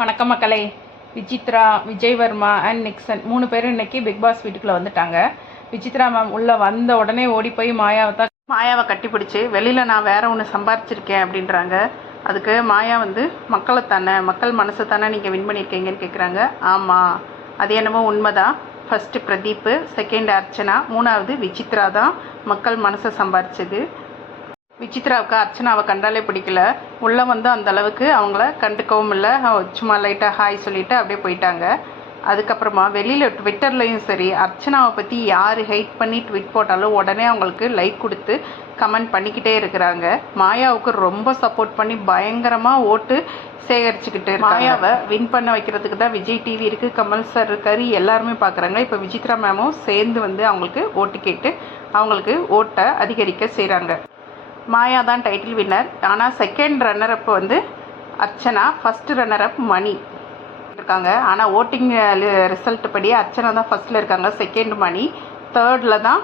வணக்கம் மக்களே. Vichitra, Vijay Verma and Nixon 3 பேரும் இன்னைக்கு பிக் பாஸ் வீட்டுக்குள்ளே வந்துட்டாங்க. விசித்ரா மேம் உள்ளே வந்த உடனே ஓடி போய் மாயாவை கட்டிப்பிடிச்சு வெளியில் நான் வேற ஒன்று சம்பாரிச்சிருக்கேன் அப்படின்றாங்க. அதுக்கு மாயா வந்து மக்கள் மனசை தானே நீங்கள் வின் பண்ணியிருக்கீங்கன்னு கேட்குறாங்க. ஆமாம், அது என்னமோ உண்மைதான். ஃபஸ்ட்டு பிரதீப், செகண்ட் அர்ச்சனா, 3வது விசித்ரா தான் மக்கள் மனசை சம்பாரிச்சது. விசித்ராவுக்கு அர்ச்சனாவை கண்டாலே பிடிக்கல. உள்ளே வந்து அந்த அளவுக்கு அவங்கள கண்டுக்கவும் இல்லை. சும்மா லைட்டாக ஹாய் சொல்லிவிட்டு அப்படியே போயிட்டாங்க. அதுக்கப்புறமா வெளியில் ட்விட்டர்லேயும் சரி, அர்ச்சனாவை பற்றி யார் ஹெய்ட் பண்ணி ட்விட் போட்டாலும் உடனே அவங்களுக்கு லைக் கொடுத்து கமெண்ட் பண்ணிக்கிட்டே இருக்கிறாங்க. மாயாவுக்கு ரொம்ப சப்போர்ட் பண்ணி பயங்கரமாக ஓட்டு சேகரிச்சுக்கிட்டு மாயாவை வின் பண்ண வைக்கிறதுக்கு தான் விஜய் டிவி இருக்குது, கமல் சார் இருக்காரு, எல்லாருமே பார்க்குறாங்க. இப்போ விசித்ரா மேமும் சேர்ந்து வந்து அவங்களுக்கு ஓட்டு கேட்டு அவங்களுக்கு ஓட்டை அதிகரிக்க செய்கிறாங்க. மாயா தான் டைட்டில் வின்னர். ஆனால் செகண்ட் ரன்னரப் வந்து அர்ச்சனா, ஃபஸ்ட்டு ரன்னரப் மணி இருக்காங்க. ஆனால் ஓட்டிங் ரிசல்ட் படி அர்ச்சனா தான் ஃபஸ்ட்டில் இருக்காங்க, செகண்ட் மணி, தேர்டில் தான்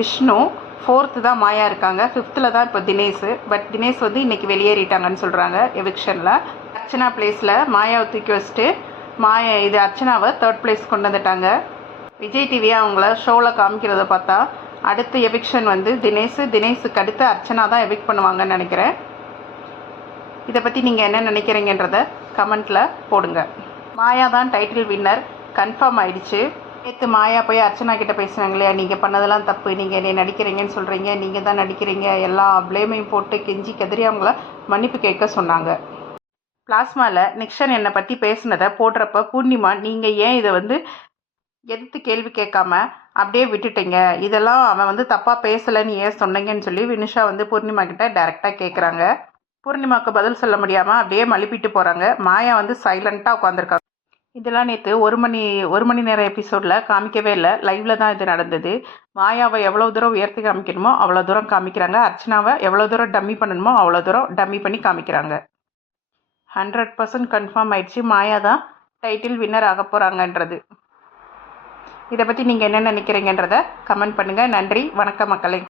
விஷ்ணு, ஃபோர்த்து தான் மாயா இருக்காங்க, ஃபிஃப்த்தில் தான் இப்போ தினேஷ். பட் தினேஷ் வந்து இன்றைக்கி வெளியேறிட்டாங்கன்னு சொல்கிறாங்க எவிக்ஷனில். அர்ச்சனா பிளேஸில் மாயாவை தூக்கி வச்சுட்டு இது அர்ச்சனாவை தேர்ட் பிளேஸ் கொண்டு வந்துட்டாங்க. விஜய் டிவியை அவங்கள ஷோவில் காமிக்கிறத பார்த்தா அடுத்த எவிக்ஷன் வந்து தினேஷுக்கு அடுத்து அர்ச்சனா தான் எவிக்ட் பண்ணுவாங்கன்னு நினைக்கிறேன். இதை பற்றி நீங்கள் என்ன நினைக்கிறீங்கன்றத கமெண்ட்டில் போடுங்க. மாயா தான் டைட்டில் வின்னர் கன்ஃபார்ம் ஆயிடுச்சு. நேற்று மாயா போய் அர்ச்சனா கிட்ட பேசுனாங்க இல்லையா, நீங்கள் பண்ணதெல்லாம் தப்பு, நீங்கள் என்னை நடிக்கிறீங்கன்னு சொல்கிறீங்க, நீங்கள் தான் நடிக்கிறீங்க, எல்லா ப்ளேமையும் போட்டு கெஞ்சி கதறி அவங்கள மன்னிப்பு கேட்க சொன்னாங்க. பிளாஸ்மாவில் நிக்சன் என்னை பற்றி பேசுனதை போடுறப்ப பூர்ணிமா, நீங்கள் ஏன் இதை வந்து எதிர்த்து கேள்வி கேட்காம அப்படியே விட்டுட்டீங்க, இதெல்லாம் அவன் வந்து தப்பாக பேசலைன்னு ஏன் சொன்னீங்கன்னு சொல்லி வினுஷா வந்து பூர்ணிமா கிட்ட டைரெக்டாக கேட்குறாங்க. பூர்ணிமாவுக்கு பதில் சொல்ல முடியாமல் அப்படியே மழுப்பிட்டு போகிறாங்க. மாயா வந்து சைலண்ட்டாக உட்காந்துருக்காங்க. இதெல்லாம் நேற்று ஒரு மணி நேரம் எபிசோடில் காமிக்கவே இல்லை, லைவில் தான் இது நடந்தது. மாயாவை எவ்வளோ தூரம் உயர்த்தி காமிக்கணுமோ அவ்வளோ தூரம் காமிக்கிறாங்க. அர்ச்சனாவை எவ்வளோ தூரம் டம்மி பண்ணணுமோ அவ்வளோ தூரம் டம்மி பண்ணி காமிக்கிறாங்க. 100% கன்ஃபார்ம் ஆயிடுச்சு, மாயா தான் டைட்டில் வின்னர் ஆக போகிறாங்கன்றது. இதை பற்றி நீங்கள் என்ன நினைக்கிறீங்கன்றத கமெண்ட் பண்ணுங்கள். நன்றி, வணக்கம் மக்களே.